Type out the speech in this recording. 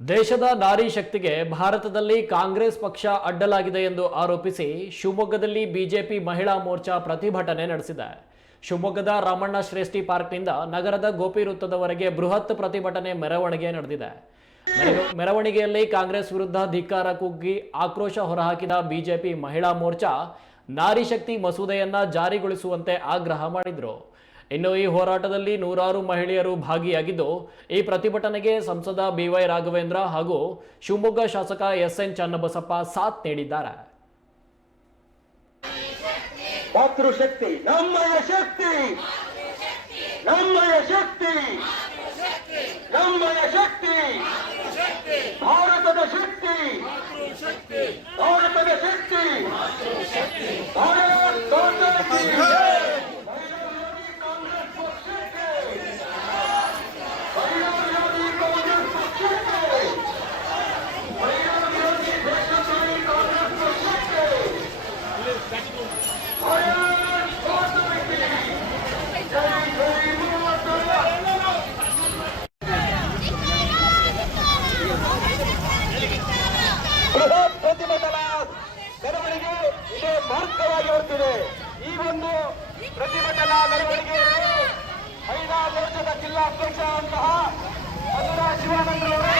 ದೇಶದ ನಾರಿ ಶಕ್ತಿಗೆ ಭಾರತದಲ್ಲಿ ಕಾಂಗ್ರೆಸ್ ಪಕ್ಷ ಅಡ್ಡಲಾಗಿದೆ ಎಂದು ಆರೋಪಿಸಿ ಶಿವಮೊಗ್ಗದಲ್ಲಿ ಬಿಜೆಪಿ ಮಹಿಳಾ ಮೋರ್ಚಾ ಪ್ರತಿಭಟನೆ ನಡೆಸಿದೆ. ಶಿವಮೊಗ್ಗದ ರಾಮಣ್ಣ ಶ್ರೇಷ್ಠಿ ಪಾರ್ಕ್ನಿಂದ ನಗರದ ಗೋಪಿ ವೃತ್ತದವರೆಗೆ ಬೃಹತ್ ಪ್ರತಿಭಟನೆ ಮೆರವಣಿಗೆ ನಡೆದಿದೆ. ಮೆರವಣಿಗೆಯಲ್ಲಿ ಕಾಂಗ್ರೆಸ್ ವಿರುದ್ಧ ಧಿಕ್ಕಾರ ಕೂಗಿ ಆಕ್ರೋಶ ಹೊರಹಾಕಿದ ಬಿಜೆಪಿ ಮಹಿಳಾ ಮೋರ್ಚಾ ನಾರಿ ಶಕ್ತಿ ಮಸೂದೆಯನ್ನ ಜಾರಿಗೊಳಿಸುವಂತೆ ಆಗ್ರಹ ಮಾಡಿದರು. ಇನ್ನು ಈ ಹೋರಾಟದಲ್ಲಿ ನೂರಾರು ಮಹಿಳೆಯರು ಭಾಗಿಯಾಗಿದ್ದು, ಈ ಪ್ರತಿಭಟನೆಗೆ ಸಂಸದ ಬಿವೈ ರಾಘವೇಂದ್ರ ಹಾಗೂ ಶಿವಮೊಗ್ಗ ಶಾಸಕ ಎಸ್ಎನ್ ಚನ್ನಬಸಪ್ಪ ಸಾಥ್ ನೀಡಿದ್ದಾರೆ. ಮಾತೃಶಕ್ತಿ ನಮ್ಮಯ ಶಕ್ತಿ, ನಮ್ಮಯ ಶಕ್ತಿ, ನಮ್ಮಯ ಶಕ್ತಿ, ಭಾರತದ ಶಕ್ತಿ, ಭಾರತದ ಶಕ್ತಿ, ಭಾರತ ಮಾತಾ ಕೀ ಜೈ. ಬೃಹತ್ ಪ್ರತಿಭಟನಾ ಮೆರವಣಿಗೆ ಇದೇ ಮಾರ್ಗವಾಗಿ ಬರುತ್ತಿದೆ. ಈ ಒಂದು ಪ್ರತಿಭಟನಾ ಮೆರವಣಿಗೆಯನ್ನು ಮಹಿಳಾ ಮೋರ್ಚಾದ ಜಿಲ್ಲಾಧ್ಯಕ್ಷ ಅಂತಹ ಮಧುರಾ ಶಿವಾನಂದರವರು